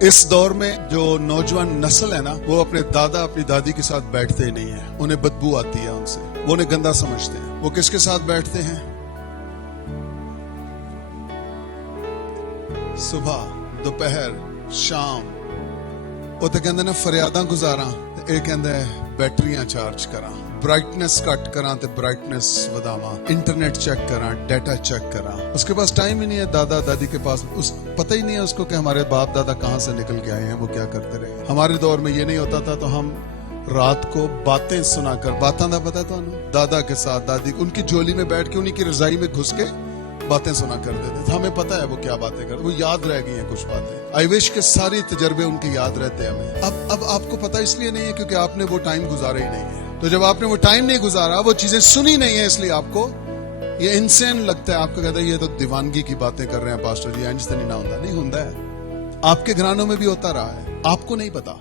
इस दौर में जो नौजवान नस्ल है ना, वो अपने दादा अपनी दादी के साथ बैठते ही नहीं है। उन्हें बदबू आती है उनसे, वो उन्हें गंदा समझते हैं। वो किसके साथ बैठते हैं? सुबह, दोपहर, शाम। वो तो कहते ने फरियादां गुजारा, ये कहते बैटरियां चार्ज करा, ब्राइटनेस कट करा ते ब्राइटनेस वधावा, इंटरनेट चेक करा, डाटा चेक करा। उसके पास टाइम ही नहीं है दादा दादी के पास, पता ही नहीं है उसको कि हमारे बाप दादा कहाँ से निकल के आए हैं, वो क्या करते रहे। हमारे दौर में ये नहीं होता था, तो हम रात को बातें सुनाकर, बातां दा पता तो दादा के साथ दादी उनकी झोली में बैठ के उन्हीं की रजाई में घुस के बातें सुना कर देते थे। हमें पता है वो क्या बातें करते, वो याद रह गई हैं कुछ बातें। आई विश के सारे तजर्बे उनके याद रहते हैं हमें। अब आपको पता इसलिए नहीं है क्योंकि आपने वो टाइम गुजारा ही नहीं है। तो जब आपने वो टाइम नहीं गुजारा, वो चीजें सुनी नहीं है, इसलिए आपको ये इंसेन लगता है। आपको कहता है ये तो दीवानगी की बातें कर रहे हैं पास्टर जी, इंज तो नहीं ना होता। नहीं होता है, आपके घरानों में भी होता रहा है, आपको नहीं पता।